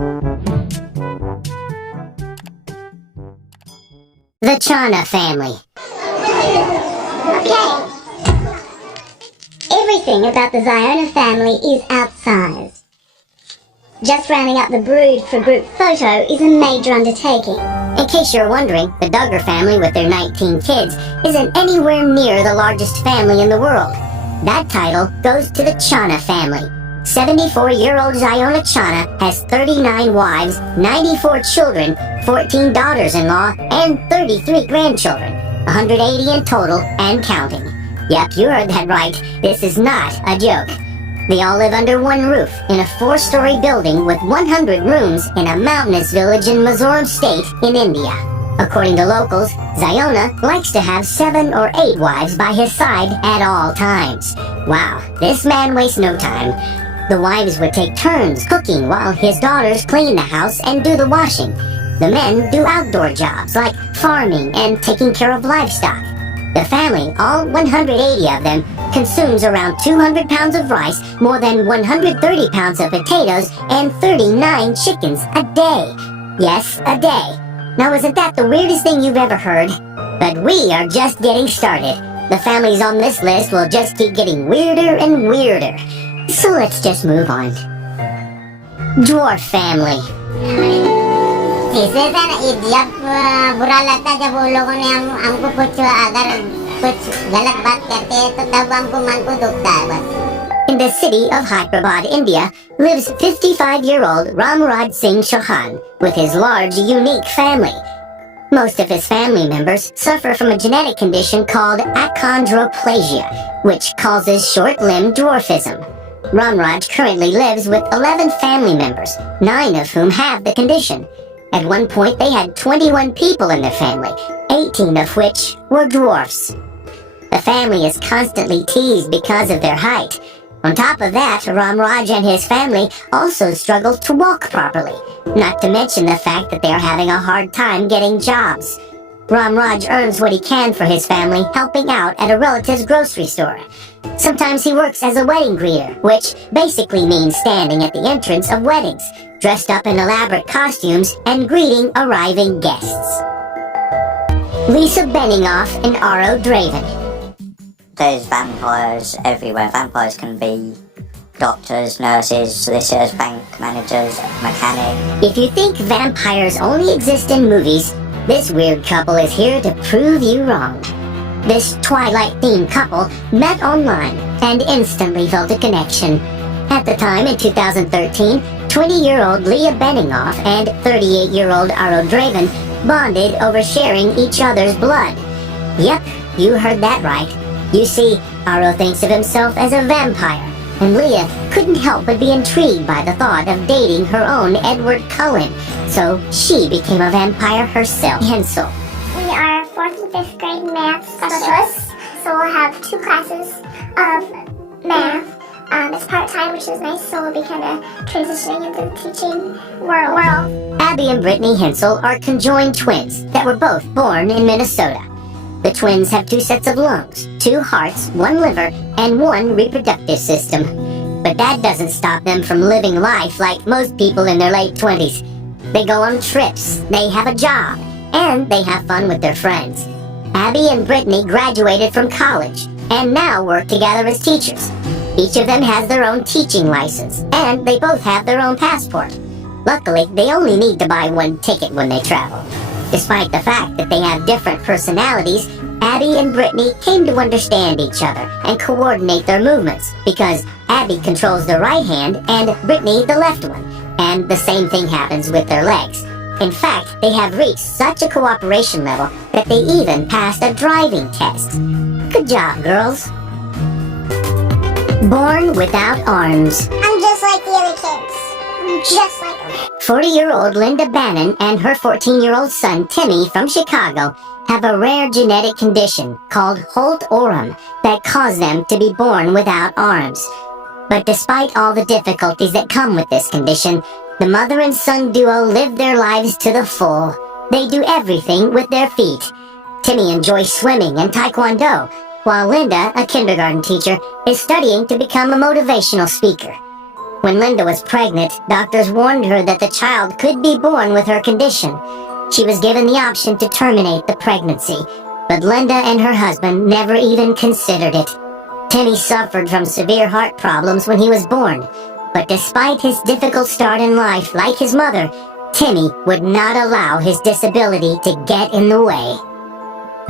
The Chana family. Okay. Everything about the Ziona family is outsized. Just rounding up the brood for group photo is a major undertaking. In case you're wondering, the Duggar family with their 19 kids isn't anywhere near the largest family in the world. That title goes to the Chana family. 74-year-old Ziona Chana has 39 wives, 94 children, 14 daughters-in-law, and 33 grandchildren. 180 in total and counting. Yep, you heard that right. This is not a joke. They all live under one roof in a 4-story building with 100 rooms in a mountainous village in Mizoram State in India. According to locals, Ziona likes to have 7 or 8 wives by his side at all times. Wow, this man wastes no time. The wives would take turns cooking while his daughters clean the house and do the washing. The men do outdoor jobs like farming and taking care of livestock. The family, all 180 of them, consumes around 200 pounds of rice, more than 130 pounds of potatoes, and 39 chickens a day. Yes, a day. Now isn't that the weirdest thing you've ever heard? But we are just getting started. The families on this list will just keep getting weirder and weirder. So let's just move on. Dwarf family. इसे जब बुरा लगता है जब वो लोगों ने हमको कुछ अगर कुछ गलत बात कहते हैं तो तब हमको मन को दुखता है बस. In the city of Hyderabad, India, lives 55-year-old Ramraj Singh Chauhan with his large, unique family. Most of his family members suffer from a genetic condition called achondroplasia, which causes short-limbed dwarfism. Ramraj currently lives with 11 family members, 9 of whom have the condition. At one point, they had 21 people in their family, 18 of which were dwarfs. The family is constantly teased because of their height. On top of that, Ramraj and his family also struggle to walk properly, not to mention the fact that they are having a hard time getting jobs. Ramraj earns what he can for his family, helping out at a relative's grocery store. Sometimes he works as a wedding greeter, which basically means standing at the entrance of weddings, dressed up in elaborate costumes and greeting arriving guests. Lisa Benningoff and Aro Draven. There's vampires everywhere. Vampires can be doctors, nurses, solicitors, bank managers, mechanics. If you think vampires only exist in movies, this weird couple is here to prove you wrong. This Twilight-themed couple met online and instantly felt a connection. At the time, in 2013, 20-year-old Leah Benningoff and 38-year-old Aro Draven bonded over sharing each other's blood. Yep, you heard that right. You see, Aro thinks of himself as a vampire, and Leah couldn't help but be intrigued by the thought of dating her own Edward Cullen, so she became a vampire herself. Hensel. We are 4th and 5th grade math specialists, so we'll have 2 classes of math. It's part-time, which is nice, so we'll be kind of transitioning into the teaching world. Abby and Brittany Hensel are conjoined twins that were both born in Minnesota. The twins have 2 sets of lungs, 2 hearts, 1 liver, and 1 reproductive system. But that doesn't stop them from living life like most people in their late 20s. They go on trips, they have a job, and they have fun with their friends. Abby and Brittany graduated from college and now work together as teachers. Each of them has their own teaching license, and they both have their own passport. Luckily, they only need to buy 1 ticket when they travel. Despite the fact that they have different personalities, Abby and Brittany came to understand each other and coordinate their movements because Abby controls the right hand and Brittany the left one, and the same thing happens with their legs. In fact, they have reached such a cooperation level that they even passed a driving test. Good job, girls. Born without arms. I'm just like the other kids. I'm just like them. 40-year-old Linda Bannon and her 14-year-old son Timmy from Chicago have a rare genetic condition called Holt-Oram that caused them to be born without arms. But despite all the difficulties that come with this condition, the mother and son duo live their lives to the full. They do everything with their feet. Timmy enjoys swimming and taekwondo, while Linda, a kindergarten teacher, is studying to become a motivational speaker. When Linda was pregnant, doctors warned her that the child could be born with her condition. She was given the option to terminate the pregnancy, but Linda and her husband never even considered it. Timmy suffered from severe heart problems when he was born, but despite his difficult start in life, like his mother, Timmy would not allow his disability to get in the way.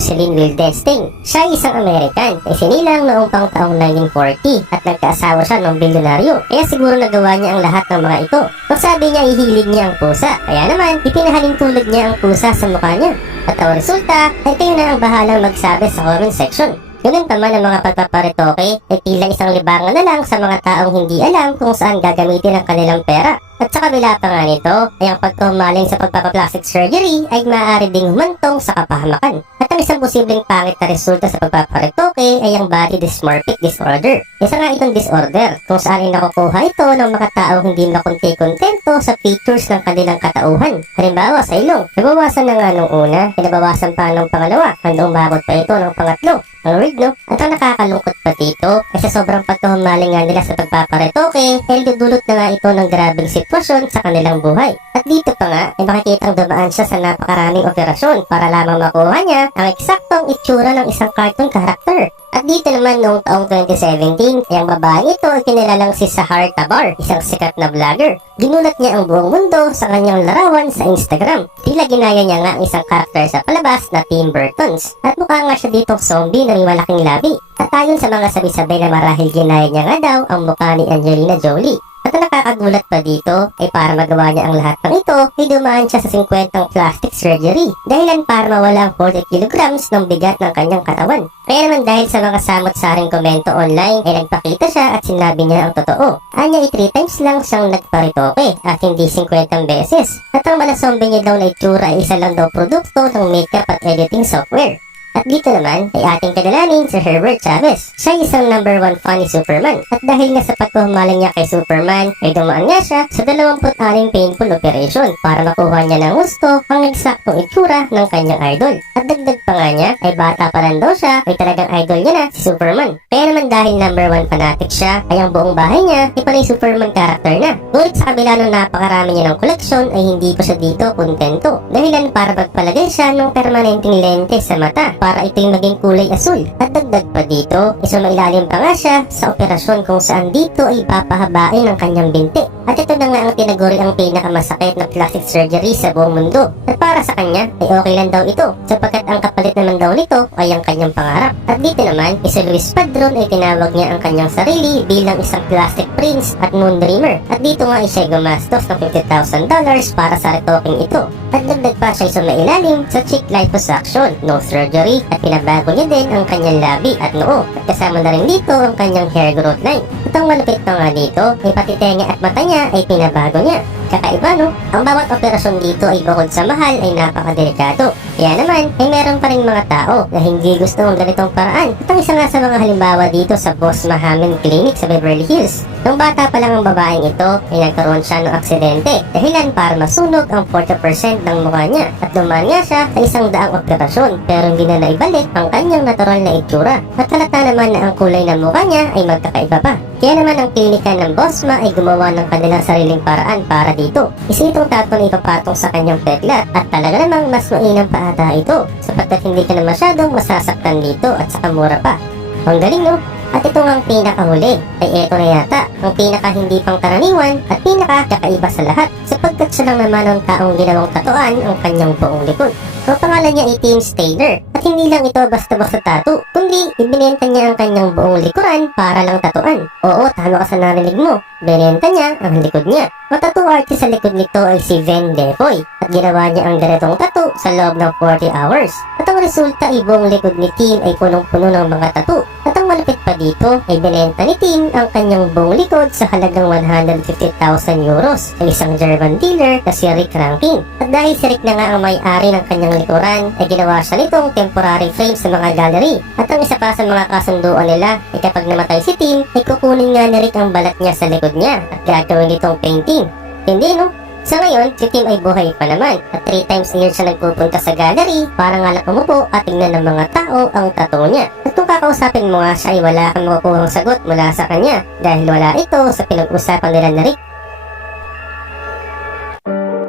Si Linville Desting. Siya ay isang American na isinilang noong pang taong 1940 at nagkaasawa siya ng bilyonaryo. Kaya siguro nagawa niya ang lahat ng mga ito. Kung sabi niya ihilig niya ang pusa, kaya naman ipinahalin tulad niya ang pusa sa mukha niya. At ang resulta ay kayo na ang bahalang magsabi sa comment section. Ganun pa man ang mga pagpaparetoke ay tila isang libangan na lang sa mga taong hindi alam kung saan gagamitin ang kanilang pera. At sa kabila pa nga nito ay ang pagkumaling sa pagpapaplastic surgery ay maaari ding humantong sa kapahamakan. At ang isang posibleng pangit na resulta sa pagpaparetoke ay ang body dysmorphic disorder. Isa nga itong disorder kung saan ay nakukuha ito ng mga taong hindi makunti-kontento sa features ng kanilang katauhan. Halimbawa sa ilong, nabawasan na nga nung una, nabawasan pa nung pangalawa, hanggang umabot pa ito ng pangatlo. Ang weird, no? At ang nakakalungkot pa dito ay sa sobrang pagkahumaling nga nila sa pagpaparetoke ay dudulot na nga ito ng grabing sitwasyon sa kanilang buhay. At dito pa nga ay makikitang dumaan siya sa napakaraming operasyon para lamang makuha niya ang eksaktong itsura ng isang cartoon character. At dito naman noong taong 2017 ay ang babaeng ito ay kinilalang si Sahar Tabar, isang sikat na vlogger. Ginulat niya ang buong mundo sa kanyang larawan sa Instagram. Tila ginaya niya nga ang isang karakter sa palabas na Tim Burton's. At mukha nga siya ditong zombie na may malaking labi. At ayon sa mga sabi-sabay na marahil ginaya niya nga daw ang mukha ni Angelina Jolie. At ang nakakagulat pa dito ay para magawa niya ang lahat ng ito ay dumaan siya sa 50 plastic surgery dahilan para mawala ang 40 kilograms ng bigat ng kanyang katawan. Kaya naman dahil sa mga samot-saring komento online ay nagpakita siya at sinabi niya ang totoo. Anya ay 3 times lang siyang nagparitoke at hindi 50 beses. At ang malasombe niya daw na itsura ay isa lang daw produkto ng makeup at editing software. At dito naman ay ating kadalanin si Herbert Chavez. Siya ay isang #1 fan ni Superman. At dahil nga sa pagkuhumaling niya kay Superman, ay dumaan nga siya sa 26 painful operation para makuha niya ng gusto ang eksaktong itsura ng kanyang idol. At dagdag pa nga niya ay bata pa lang daw siya ay talagang idol niya na si Superman. Kaya naman dahil #1 fanatic siya ay ang buong bahay niya ay panay Superman character na. Ngunit sa kabila ng napakarami niya ng koleksyon ay hindi pa siya dito kontento. Dahilan para magpalagay siya ng permanenteng lente sa mata para ito'y maging kulay asul. At dagdag pa dito, isumailalim pa nga siya sa operasyon kung saan dito ay papahabain ang kanyang binti. At ito na nga ang tinaguri ang pinakamasakit na plastic surgery sa buong mundo. At para sa kanya, ay okay lang daw ito sapagkat ang kapalit naman daw nito ay ang kanyang pangarap. At dito naman, si Luis Padron ay tinawag niya ang kanyang sarili bilang isang plastic prince at moon dreamer. At dito nga ay siya gumastos ng $50,000 para sa retoking ito. At dagdag pa siya sumailalim sa cheek liposuction, no surgery, at pinabago niya din ang kanyang labi at noo. At kasama na rin dito ang kanyang hair growth line. At ang malupit pa nga dito, ay pati tenga at mata niya ay pinabago niya. Kakaiba, no? Ang bawat operasyon dito ay bukod sa mahal ay napakadelikado. Kaya naman, ay meron pa rin mga tao na hindi gusto ng ganitong paraan. At ang isa nga sa mga halimbawa dito sa Boss Mahaman Clinic sa Beverly Hills. Nung bata pa lang ang babaeng ito, ay nagkaroon siya ng aksidente. Dahilan para masunog ang 40% ng mukha niya. At dumaan nga siya sa 100 operasyon. Pero hindi na naibalik ang kanyang natural na itsura. At halata naman na ang kulay ng mukha niya ay magkakaiba pa. Kaya naman ang klinika ng Bosma ay gumawa ng kanilang sariling paraan para dito. Isa itong tato na ipapatong sa kanyang peklat at talaga namang mas mainam pa ata ito sapagkat hindi ka na masyadong masasaktan dito at saka mura pa. Ang galing, no? At ito nga ang pinakahuli ay eto na yata ang pinaka hindi pang karaniwan at pinaka kakaiba sa lahat sapagkat siya lang naman ang taong ginawang tatuan ang kanyang buong likod. Ang pangalan niya ay Tim Stainer at hindi lang ito basta-basta tattoo kundi ibinenta niya ang kanyang buong likuran para lang tatuan. Oo, tama ka sa narinig mo, binenta niya ang likod niya. Ang tattoo artist sa likod nito ay si Ven Defoy at ginawa niya ang ganitong tattoo sa loob ng 40 hours. At ang resulta ay buong likod ni Tim ay punong-puno ng mga tattoo. At ang malapit pa dito ay binenta ni Tim ang kanyang buong likod sa halagang 150,000 euros sa isang German dealer na si Rick Rankin. At dahil si Rick na nga ang may-ari ng kanyang likuran ay ginawa siya nitong temporary frame sa mga gallery. At ang isa pa sa mga kasunduan nila ay kapag namatay si Tim ay kukunin nga ni Rick ang balat niya sa likod niya at gagawin itong painting. Hindi, no? Sa ngayon, si Kim ay buhay pa naman at 3 times a year siya nagpupunta sa gallery para nga lang umupo at tingnan ng mga tao ang tattoo niya. At kung kakausapin mo nga siya ay wala kang makukuhang sagot mula sa kanya dahil wala ito sa pinag-usapan nila na Rick.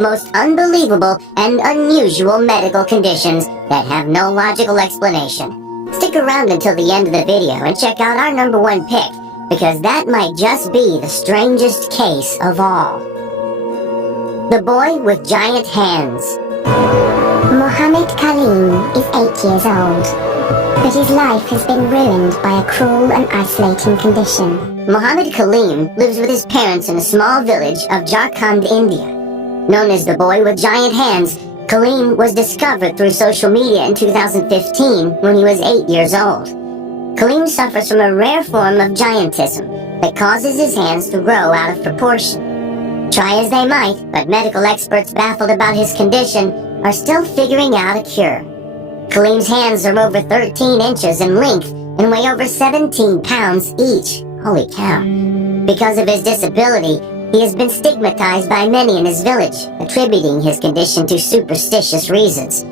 Most unbelievable and unusual medical conditions that have no logical explanation. Stick around until the end of the video and check out our number 1 pick, because that might just be the strangest case of all. The boy with giant hands. Mohammed Kaleem is 8 years old, but his life has been ruined by a cruel and isolating condition. Mohammed Kaleem lives with his parents in a small village of Jharkhand, India. Known as the boy with giant hands, Kaleem was discovered through social media in 2015 when he was 8 years old. Kaleem suffers from a rare form of giantism that causes his hands to grow out of proportion. Try as they might, but medical experts baffled about his condition are still figuring out a cure. Kaleem's hands are over 13 inches in length and weigh over 17 pounds each. Holy cow. Because of his disability, he has been stigmatized by many in his village, attributing his condition to superstitious reasons.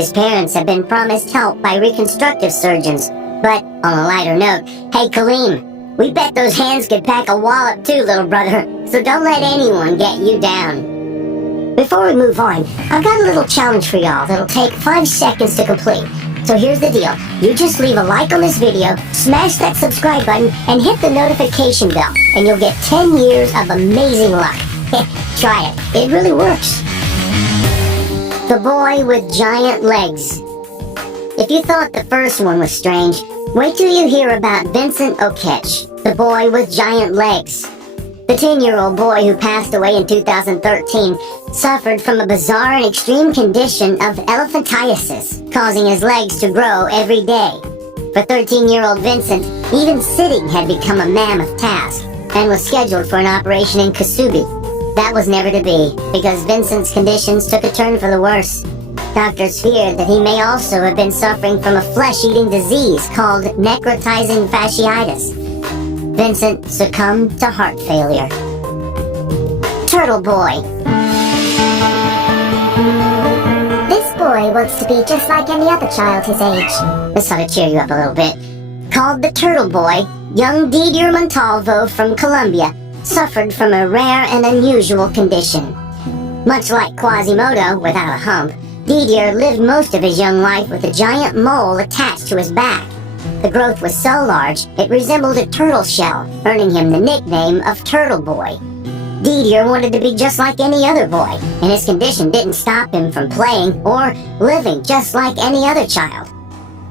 His parents have been promised help by reconstructive surgeons, but on a lighter note, hey Kaleem, we bet those hands could pack a wallop too, little brother, so don't let anyone get you down. Before we move on, I've got a little challenge for y'all that'll take 5 seconds to complete. So here's the deal. You just leave a like on this video, smash that subscribe button, and hit the notification bell, and you'll get 10 years of amazing luck. Try it. It really works. The boy with giant legs. If you thought the first one was strange, wait till you hear about Vincent Okech, the boy with giant legs. The 10-year-old boy who passed away in 2013 suffered from a bizarre and extreme condition of elephantiasis, causing his legs to grow every day. For 13-year-old Vincent, even sitting had become a mammoth task, and was scheduled for an operation in Kasubi. That was never to be, because Vincent's conditions took a turn for the worse. Doctors feared that he may also have been suffering from a flesh-eating disease called necrotizing fasciitis. Vincent succumbed to heart failure. Turtle Boy. This boy wants to be just like any other child his age. This ought to cheer you up a little bit. Called the Turtle Boy, young Didier Montalvo from Colombia suffered from a rare and unusual condition. Much like Quasimodo without a hump, Didier lived most of his young life with a giant mole attached to his back. The growth was so large, it resembled a turtle shell, earning him the nickname of Turtle Boy. Didier wanted to be just like any other boy, and his condition didn't stop him from playing or living just like any other child.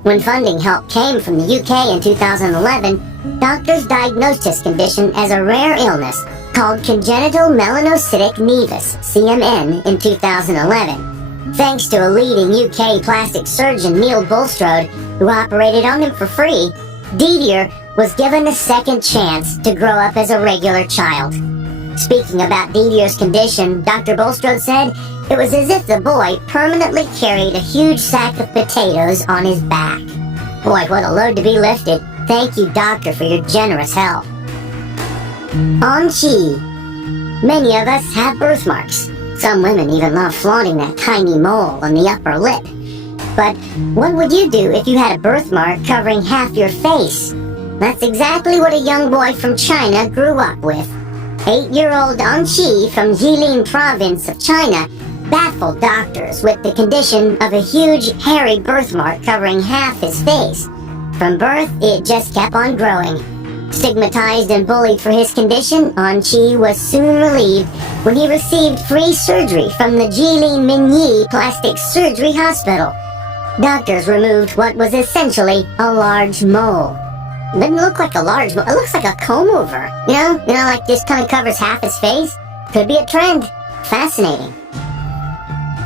When funding help came from the UK in 2011, doctors diagnosed his condition as a rare illness called congenital melanocytic nevus, CMN, in 2011. Thanks to a leading UK plastic surgeon, Neil Bulstrode, who operated on him for free, Didier was given a second chance to grow up as a regular child. Speaking about Didier's condition, Dr. Bulstrode said it was as if the boy permanently carried a huge sack of potatoes on his back. Boy, what a load to be lifted. Thank you, doctor, for your generous help. Chi. Many of us have birthmarks. Some women even love flaunting that tiny mole on the upper lip. But what would you do if you had a birthmark covering half your face? That's exactly what a young boy from China grew up with. 8-year-old Chi from Jilin province of China baffled doctors with the condition of a huge hairy birthmark covering half his face. From birth, it just kept on growing. Stigmatized and bullied for his condition, Chi was soon relieved when he received free surgery from the Jilin Minyi Plastic Surgery Hospital. Doctors removed what was essentially a large mole. It didn't look like a large mole, it looks like a comb over. You know, like this kind of covers half his face. Could be a trend. Fascinating.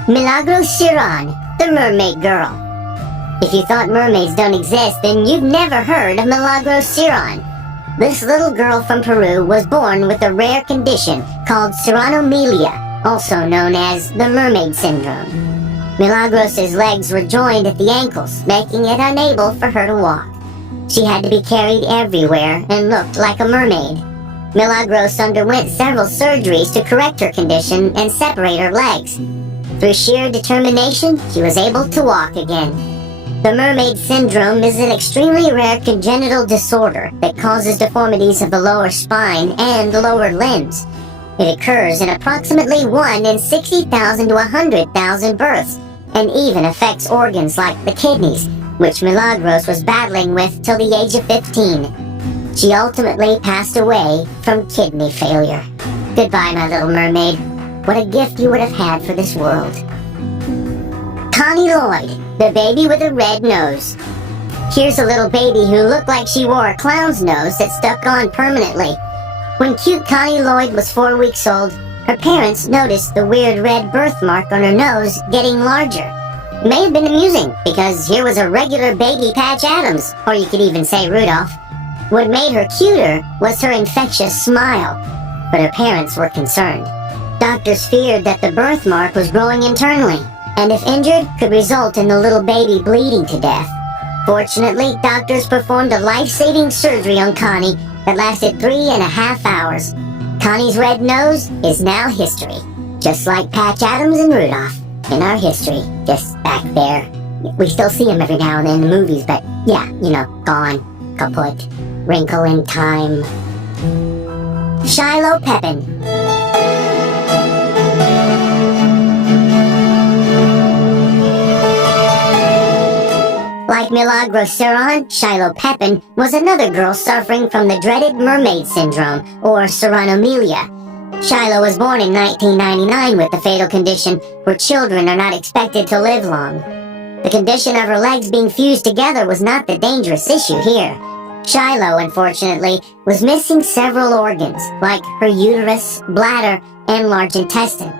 Milagros Ciran, the mermaid girl. If you thought mermaids don't exist, then you've never heard of Milagros Ciran. This little girl from Peru was born with a rare condition called Ciranomelia, also known as the mermaid syndrome. Milagros' legs were joined at the ankles, making it unable for her to walk. She had to be carried everywhere and looked like a mermaid. Milagros underwent several surgeries to correct her condition and separate her legs. Through sheer determination, she was able to walk again. The mermaid syndrome is an extremely rare congenital disorder that causes deformities of the lower spine and lower limbs. It occurs in approximately 1 in 60,000 to 100,000 births, and even affects organs like the kidneys, which Milagros was battling with till the age of 15. She ultimately passed away from kidney failure. Goodbye, my little mermaid. What a gift you would have had for this world. Connie Lloyd, the baby with a red nose. Here's a little baby who looked like she wore a clown's nose that stuck on permanently. When cute Connie Lloyd was 4 weeks old, her parents noticed the weird red birthmark on her nose getting larger. It may have been amusing, because here was a regular baby Patch Adams, or you could even say Rudolph. What made her cuter was her infectious smile, but her parents were concerned. Doctors feared that the birthmark was growing internally, and if injured, could result in the little baby bleeding to death. Fortunately, doctors performed a life-saving surgery on Connie that lasted 3.5 hours. Connie's red nose is now history, just like Patch Adams and Rudolph in our history, just back there. We still see him every now and then in the movies, but yeah, gone, kaput, wrinkle in time. Shiloh Pepin. Like Milagros Serran, Shiloh Pepin was another girl suffering from the dreaded mermaid syndrome, or serranomyelia. Shiloh was born in 1999 with the fatal condition where children are not expected to live long. The condition of her legs being fused together was not the dangerous issue here. Shiloh, unfortunately, was missing several organs, like her uterus, bladder, and large intestine.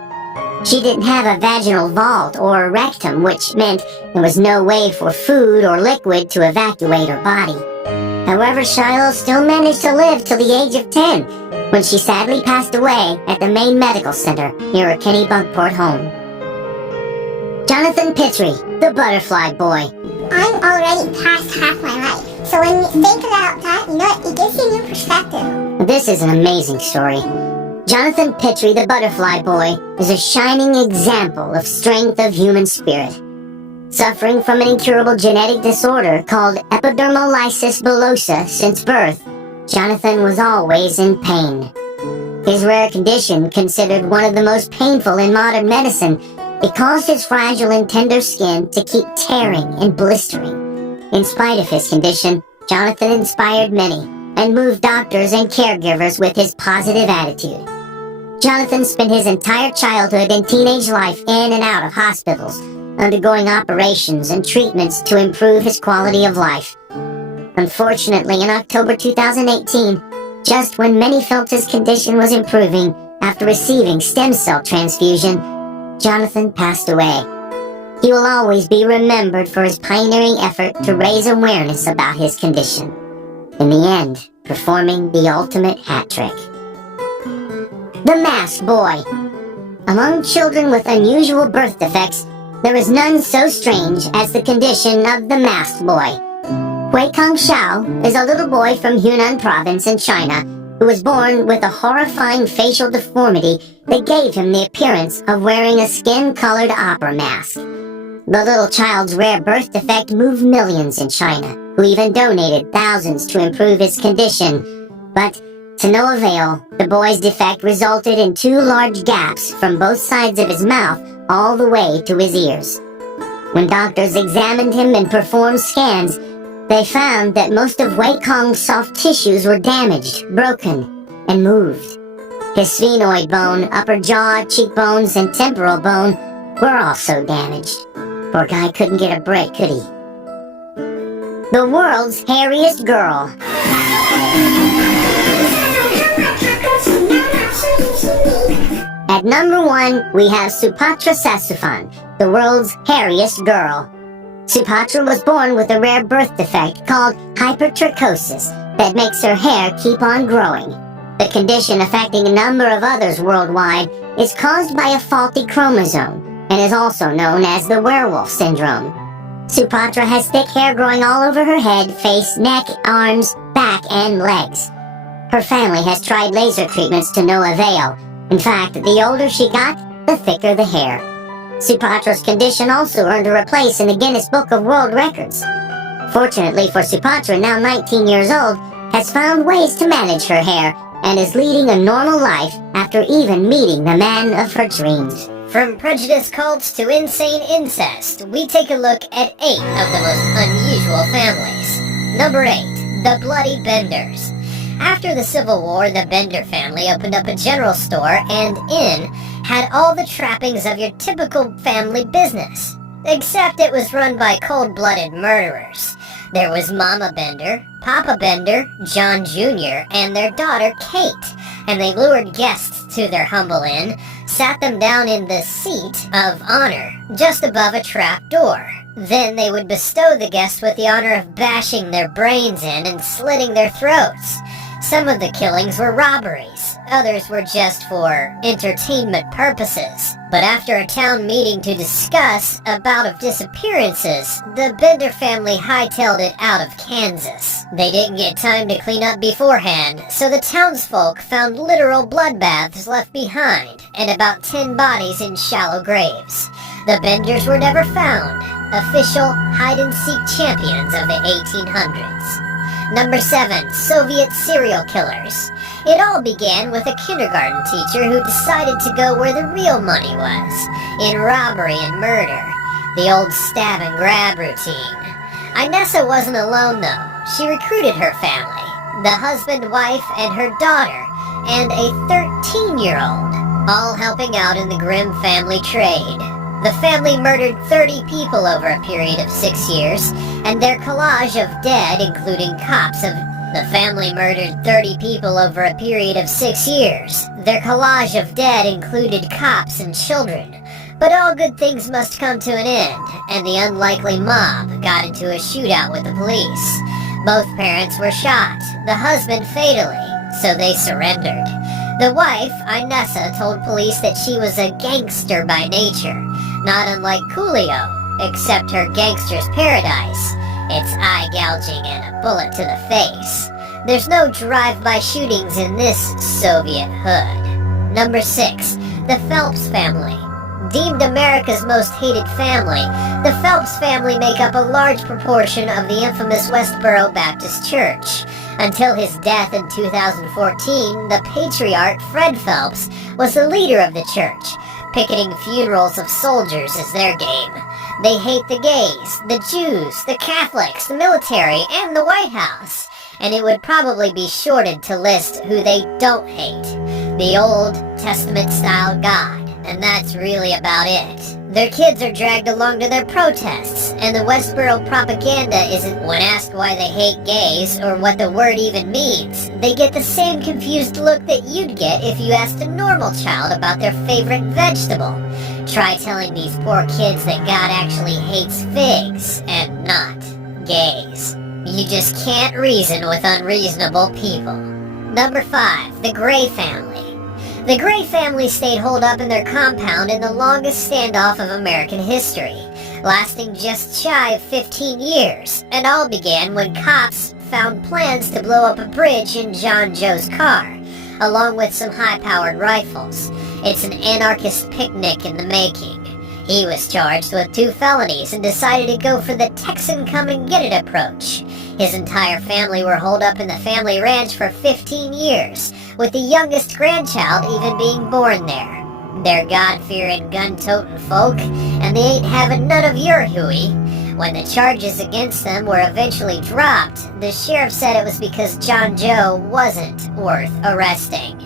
She didn't have a vaginal vault or rectum, which meant there was no way for food or liquid to evacuate her body. However, Shiloh still managed to live till the age of 10, when she sadly passed away at the Maine Medical Center near her Kennebunkport home. Jonathan Pitry, the Butterfly Boy. I'm already past half my life. So when you think about that, it gives you a new perspective. This is an amazing story. Jonathan Pitry, the Butterfly Boy, is a shining example of strength of human spirit. Suffering from an incurable genetic disorder called epidermolysis bullosa since birth, Jonathan was always in pain. His rare condition, considered one of the most painful in modern medicine, it caused his fragile and tender skin to keep tearing and blistering. In spite of his condition, Jonathan inspired many and moved doctors and caregivers with his positive attitude. Jonathan spent his entire childhood and teenage life in and out of hospitals, undergoing operations and treatments to improve his quality of life. Unfortunately, in October 2018, just when many felt his condition was improving after receiving stem cell transfusion, Jonathan passed away. He will always be remembered for his pioneering effort to raise awareness about his condition. In the end, performing the ultimate hat trick. The Masked Boy. Among children with unusual birth defects, there is none so strange as the condition of the Masked Boy. Wei Kong Xiao is a little boy from Hunan province in China who was born with a horrifying facial deformity that gave him the appearance of wearing a skin-colored opera mask. The little child's rare birth defect moved millions in China, who even donated thousands to improve his condition. But to no avail, the boy's defect resulted in 2 large gaps from both sides of his mouth all the way to his ears. When doctors examined him and performed scans, they found that most of Wei Kong's soft tissues were damaged, broken, and moved. His sphenoid bone, upper jaw, cheekbones, and temporal bone were also damaged. Poor guy couldn't get a break, could he? The world's hairiest girl. At number 1, we have Supatra Sasufan, the world's hairiest girl. Supatra was born with a rare birth defect called hypertrichosis that makes her hair keep on growing. The condition, affecting a number of others worldwide, is caused by a faulty chromosome and is also known as the werewolf syndrome. Supatra has thick hair growing all over her head, face, neck, arms, back, and legs. Her family has tried laser treatments to no avail. In fact, the older she got, the thicker the hair. Supatra's condition also earned her a place in the Guinness Book of World Records. Fortunately for Supatra, now 19 years old, has found ways to manage her hair and is leading a normal life after even meeting the man of her dreams. From prejudice cults to insane incest, we take a look at 8 of the most unusual families. Number 8. The Bloody Benders. After the Civil War, the Bender family opened up a general store and inn had all the trappings of your typical family business. Except it was run by cold-blooded murderers. There was Mama Bender, Papa Bender, John Jr., and their daughter Kate, and they lured guests to their humble inn, sat them down in the seat of honor, just above a trap door. Then they would bestow the guests with the honor of bashing their brains in and slitting their throats. Some of the killings were robberies, others were just for entertainment purposes. But after a town meeting to discuss a bout of disappearances, the Bender family hightailed it out of Kansas. They didn't get time to clean up beforehand, so the townsfolk found literal bloodbaths left behind, and about 10 bodies in shallow graves. The Benders were never found, official hide-and-seek champions of the 1800s. Number 7. Soviet serial killers. It all began with a kindergarten teacher who decided to go where the real money was, in robbery and murder, the old stab and grab routine. Inessa wasn't alone though. She recruited her family, the husband, wife, and her daughter, and a 13-year-old, all helping out in the grim family trade. The family murdered 30 people over a period of 6 years, and their collage of dead, including cops of the family murdered 30 people over a period of 6 years. Their collage of dead included cops and children. But all good things must come to an end, and the unlikely mob got into a shootout with the police. Both parents were shot, the husband fatally, so they surrendered. The wife, Inessa, told police that she was a gangster by nature, not unlike Coolio, except her gangster's paradise. It's eye gouging and a bullet to the face. There's no drive-by shootings in this Soviet hood. Number 6. The Phelps family. Deemed America's most hated family, the Phelps family make up a large proportion of the infamous Westboro Baptist Church. Until his death in 2014, the patriarch Fred Phelps was the leader of the church, picketing funerals of soldiers as their game. They hate the gays, the Jews, the Catholics, the military, and the White House. And it would probably be shorted to list who they don't hate. The Old Testament-style God. And that's really about it. Their kids are dragged along to their protests, and the Westboro propaganda isn't when asked why they hate gays or what the word even means. They get the same confused look that you'd get if you asked a normal child about their favorite vegetable. Try telling these poor kids that God actually hates figs and not gays. You just can't reason with unreasonable people. Number 5. The Gray family. The Gray family stayed holed up in their compound in the longest standoff of American history, lasting just shy of 15 years, and all began when cops found plans to blow up a bridge in John Joe's car, along with some high-powered rifles. It's an anarchist picnic in the making. He was charged with 2 felonies and decided to go for the Texan come-and-get-it approach. His entire family were holed up in the family ranch for 15 years, with the youngest grandchild even being born there. They're God-fearing, gun-toting folk, and they ain't having none of your hooey. When the charges against them were eventually dropped, the sheriff said it was because John Joe wasn't worth arresting.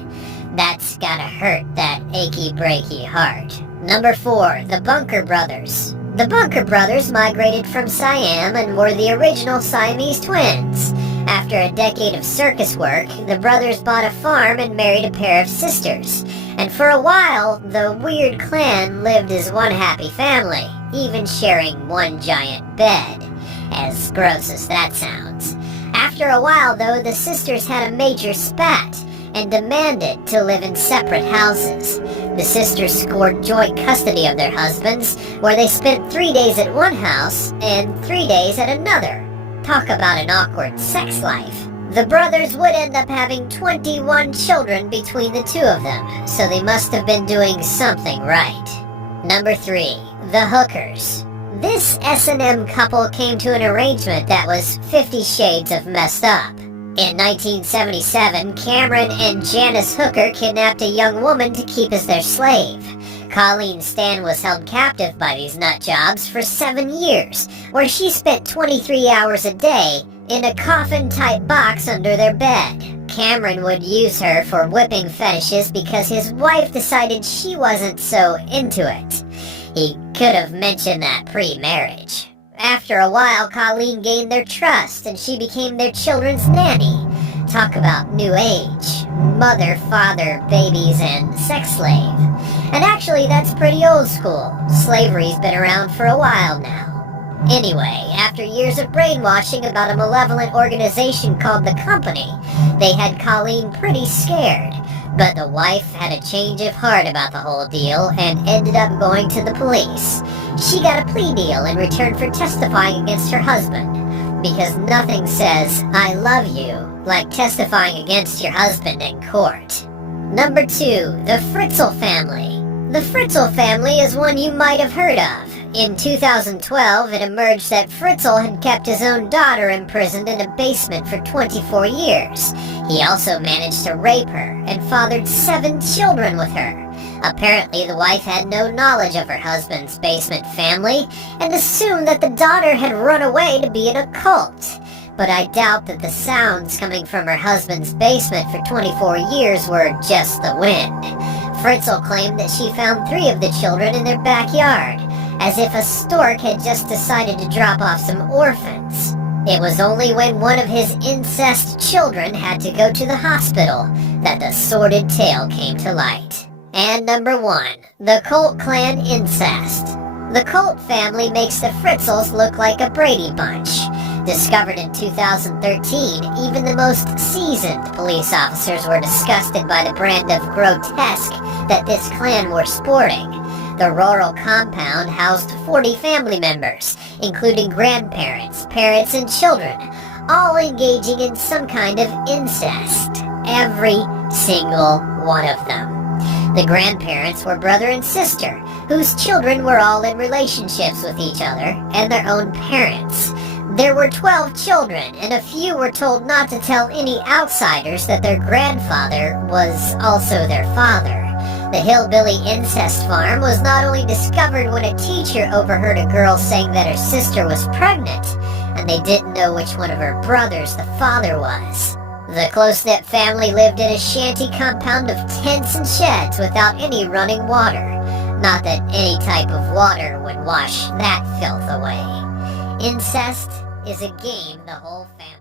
That's gotta hurt that achy-breaky heart. Number 4. The Bunker Brothers. The Bunker Brothers migrated from Siam and were the original Siamese twins. After a decade of circus work, the brothers bought a farm and married a pair of sisters. And for a while, the weird clan lived as one happy family, even sharing one giant bed. As gross as that sounds. After a while, though, the sisters had a major spat and demanded to live in separate houses. The sisters scored joint custody of their husbands, where they spent 3 days at one house and 3 days at another. Talk about an awkward sex life. The brothers would end up having 21 children between the two of them, so they must have been doing something right. Number 3. The Hookers. This S&M couple came to an arrangement that was 50 shades of messed up. In 1977, Cameron and Janice Hooker kidnapped a young woman to keep as their slave. Colleen Stan was held captive by these nutjobs for 7 years, where she spent 23 hours a day in a coffin-type box under their bed. Cameron would use her for whipping fetishes because his wife decided she wasn't so into it. He could have mentioned that pre-marriage. After a while, Colleen gained their trust and she became their children's nanny. Talk about new age. Mother, father, babies, and sex slave. And actually, that's pretty old school. Slavery's been around for a while now. Anyway, after years of brainwashing about a malevolent organization called the Company, they had Colleen pretty scared. But the wife had a change of heart about the whole deal and ended up going to the police. She got a plea deal in return for testifying against her husband. Because nothing says, "I love you," like testifying against your husband in court. Number 2. The Fritzl family. The Fritzl family is one you might have heard of. In 2012, it emerged that Fritzl had kept his own daughter imprisoned in a basement for 24 years. He also managed to rape her and fathered 7 children with her. Apparently, the wife had no knowledge of her husband's basement family and assumed that the daughter had run away to be in a cult. But I doubt that the sounds coming from her husband's basement for 24 years were just the wind. Fritzl claimed that she found 3 of the children in their backyard, as if a stork had just decided to drop off some orphans. It was only when one of his incest children had to go to the hospital that the sordid tale came to light. And number 1, the Colt clan incest. The Colt family makes the Fritzls look like a Brady Bunch. Discovered in 2013, even the most seasoned police officers were disgusted by the brand of grotesque that this clan were sporting. The rural compound housed 40 family members, including grandparents, parents, and children, all engaging in some kind of incest. Every single one of them. The grandparents were brother and sister, whose children were all in relationships with each other and their own parents. There were 12 children, and a few were told not to tell any outsiders that their grandfather was also their father. The hillbilly incest farm was not only discovered when a teacher overheard a girl saying that her sister was pregnant, and they didn't know which one of her brothers the father was. The close-knit family lived in a shanty compound of tents and sheds without any running water. Not that any type of water would wash that filth away. Incest is a game the whole family